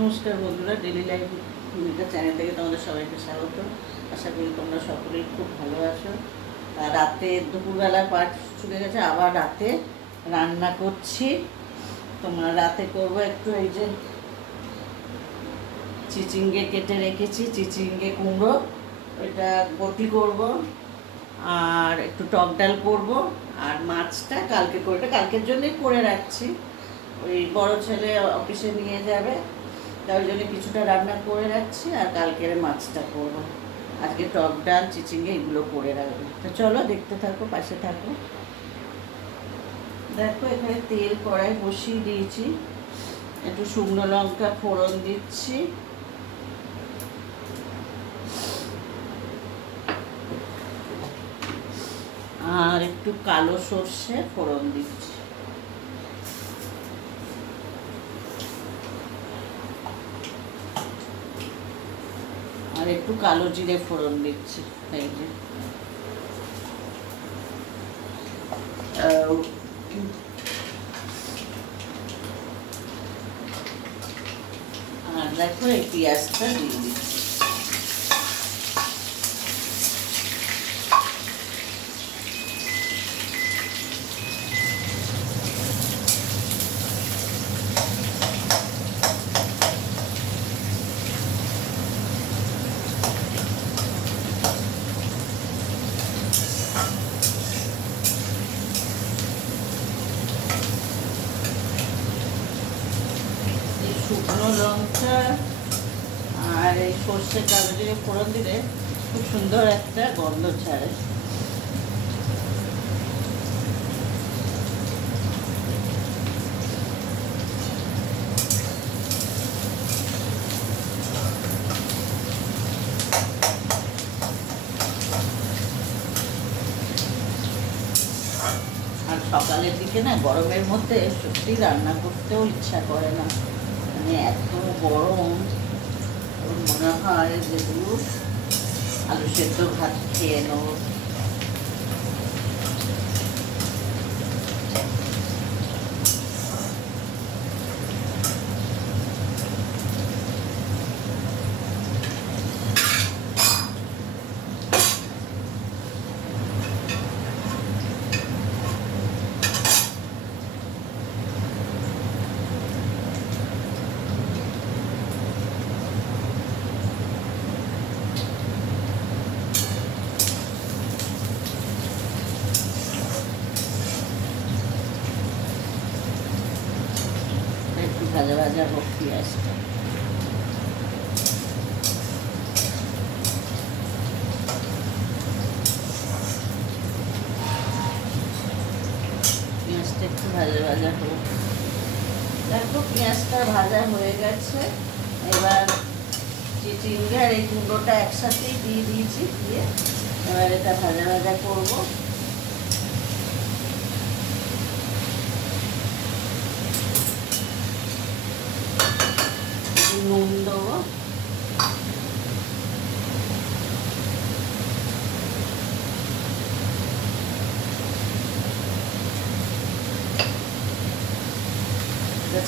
নমস্কার বন্ধুরা, daily life ভূমিকা চ্যানেল থেকে তোমাদের সবাইকে স্বাগত। আশা করি তোমরা সকলেই খুব ভালো আছো। রাতে দুপুরবেলা পাট চুকে গেছে, আবার রাতে রান্না করছি। তোমরা রাতে করবো একটু এই যে চিচিঙ্গে কেটে রেখেছি, চিচিঙ্গে কুমড়ো, ওইটা বটি করব, আর একটু টক ডাল করবো, আর মাছটা কালকে করে, কালকের জন্যই করে রাখছি। ওই বড় ছেলে অফিসে নিয়ে যাবে, তার জন্য কিছুটা রান্না করে রাখছি, আর কালকের মাছটা করবো। আজকে টক ডাল চিচিঙ্গে এগুলো করে রাখবো। তো চলো দেখতে থাকো, পাশে থাকো। দেখো এখানে তেল কড়াই বসিয়ে দিয়েছি, একটু শুকনো লঙ্কা ফোড়ন দিচ্ছি, আর একটু কালো সর্ষে ফোড়ন দিচ্ছি, আর একটু কালো জিরে ফোড়ন দিচ্ছি। এই যে আর দেখো এই পেঁয়াজটা দিয়ে দিচ্ছি। শুকনো লঙ্কা আর এই সর্ষে কালো জিরে ফোড়ন দিলে খুব সুন্দর একটা গন্ধ ছাড়ে। আর সকালের দিকে না গরমের মধ্যে সত্যি রান্না করতেও ইচ্ছা করে না, মানে এত গরম, মনে হয় যে আলু সেদ্ধ ভাত খেয়ে নেব। একটু ভাজা ভাজা হোক পেঁয়াজটা। পেঁয়াজটা একটু ভাজা ভাজা হোক। দেখো পেঁয়াজটা ভাজা হয়ে গেছে, এবার চিচিঙ্গে আর এই কুমড়োটা একসাথেই দিয়ে দিয়েছি, দিয়ে এবার এটা ভাজা ভাজা করবো। নুন দেবো,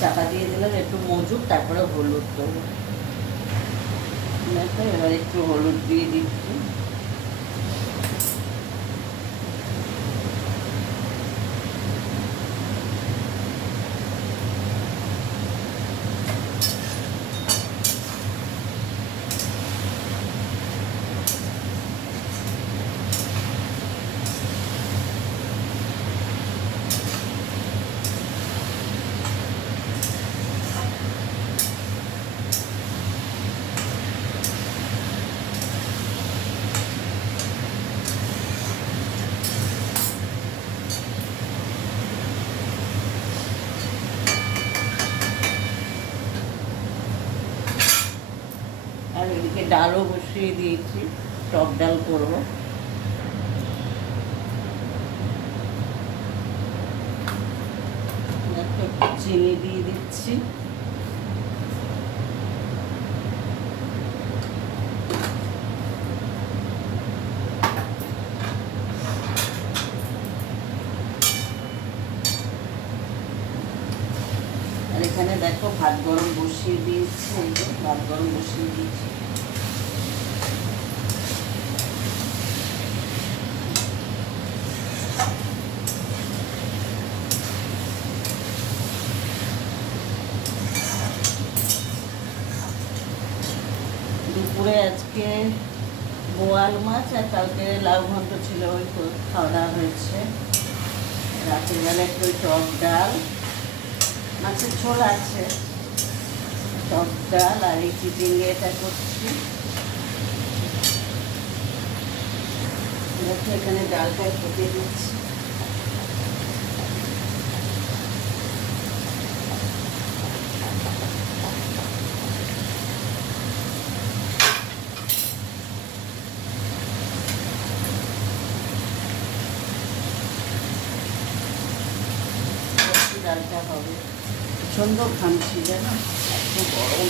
চাপা দিয়ে দিলাম, একটু মজুক, তারপরে হলুদ দেবো। দেখো এবার একটু হলুদ দিয়ে দিচ্ছি। আর এদিকে ডালও বসিয়ে দিয়েছি, টক ডাল করবো। একটু চিনি দিয়ে দিচ্ছি, আর এখানে দেখো ভাত গরম বসিয়ে দিয়েছি, এই যে ভাত গরম বসিয়ে দিয়েছি। দুপুরে আজকে বোয়াল মাছ আর কালকে লাউ ঘন্ট ছিল, ওই খাওয়া দাওয়া হয়েছে। রাতের বেলা একটু টক ডাল, মাছের ঝোল আছে, টক ডাল আর এই চিচিঙ্গে এটা করছি। দেখো এখানে ডালটা কেটে দিচ্ছি। ডালটা হবে প্রচণ্ড ঘামছি জানো, এত গরম।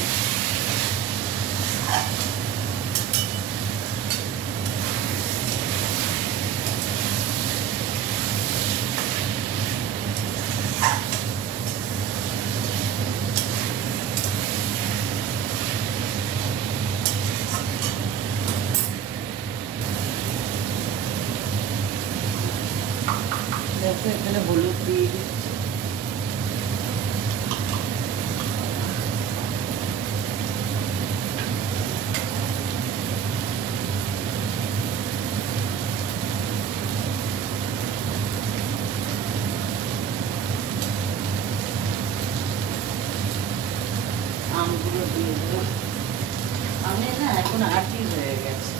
দেখো এখানে হলুদ দিয়ে দিচ্ছি। আমগুলো দিয়ে দেবো। আমি না এখন আটি হয়ে গেছে।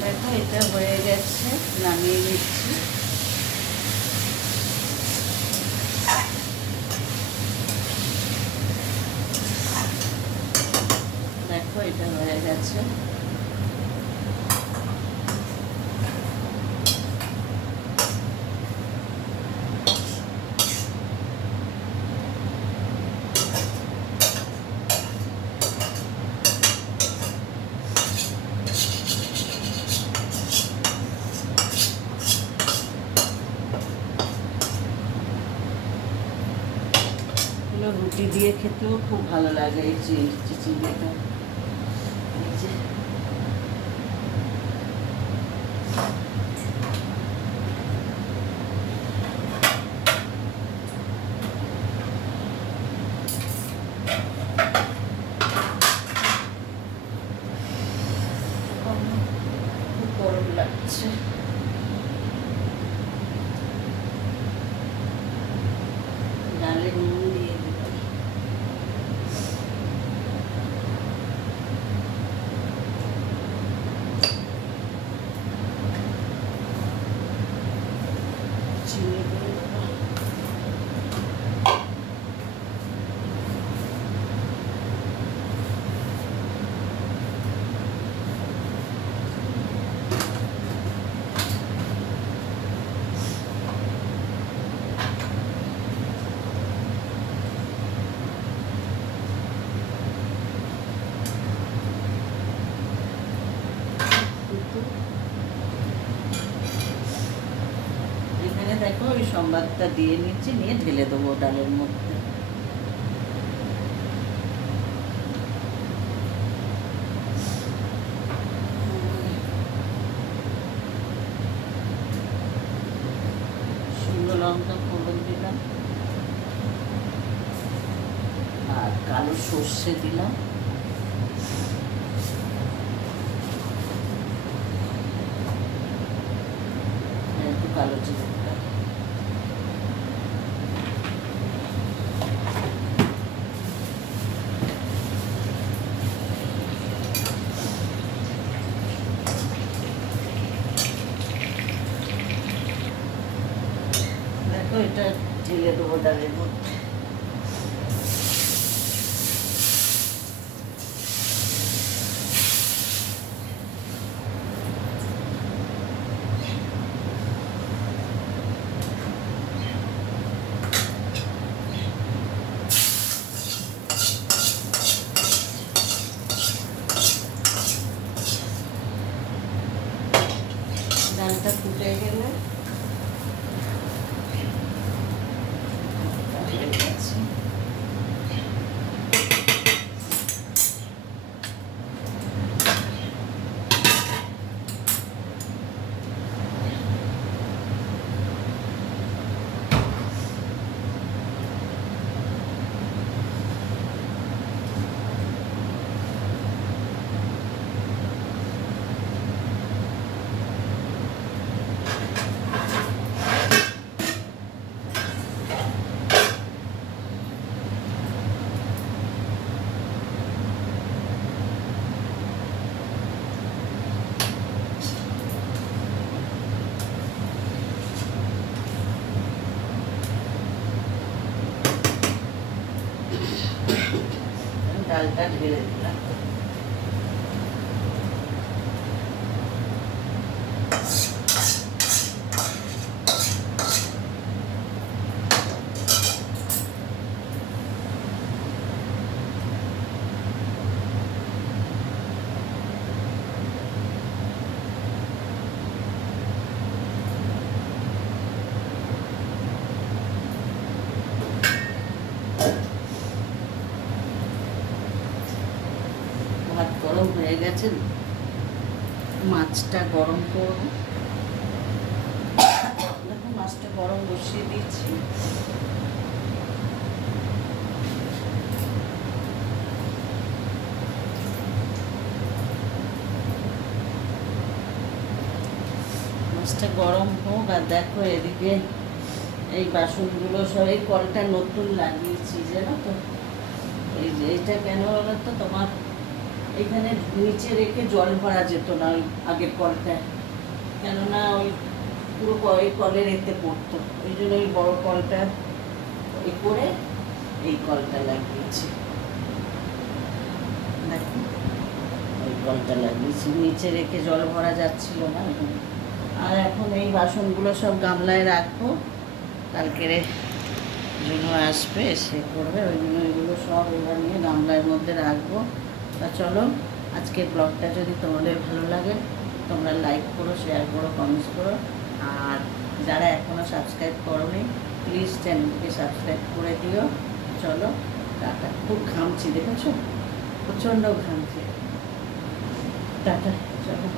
দেখো এটা হয়ে গেছে, নামিয়ে নিচ্ছি। দেখো এটা হয়ে গেছে। রুটি দিয়ে খেতেও খুব ভালো লাগে এই চিচিঙ্গাটা। এই যে খুব গরম লাগছে। ডালে নুন দিয়ে দিলাম। চিনি দিয়ে দেবো। এখানে দেখো ওই সম্বাদটা দিয়ে নিচ্ছি, নিয়ে ঢেলে দেবো ডালের মধ্যে। শুকনো লঙ্কা ফোড়ন দিলাম আর কালো সর্ষে দিলাম। একটু কালো জিরে দিলাম। দেখো এটা ঢেলে দেবো ডালের মধ্যে। ডালটা ফুটে গেলে ডালটা ঢেলে দিলাম। ভাত গরম হয়ে গেছে, মাছটা গরম করব। দেখো মাছটা গরম বসিয়ে দিচ্ছি। মাছটা গরম হোক। আর দেখো এদিকে এই বাসনগুলো সব, এই কলটা নতুন লাগিয়েছি জানো তো। এই যে এইটা কেন হলো তো, তোমার এখানে নিচে রেখে জল ভরা যেত না ওই আগের কলটায়, কেননা ওই পুরো কলের এতে পড়তো, ওই জন্য ওই বড় কলটা এ করে এই কলটা লাগিয়েছি। দেখো ওই কলটা লাগিয়েছি, নিচে রেখে জল ভরা যাচ্ছিল না। আর এখন এই বাসনগুলো সব গামলায় রাখবো, কালকের জন্য আসবে সে করবে, ওই জন্য এগুলো সব এবার নিয়ে গামলার মধ্যে রাখবো। তা চলো, আজকের ব্লগটা যদি তোমাদের ভালো লাগে তোমরা লাইক করো, শেয়ার করো, কমেন্টস করো। আর যারা এখনও সাবস্ক্রাইব করোনি প্লিজ চ্যানেলটিকে সাবস্ক্রাইব করে দিও। চলো টাটা। খুব ঘামছি দেখেছো, প্রচণ্ড ঘামছি। টাটা, চলো।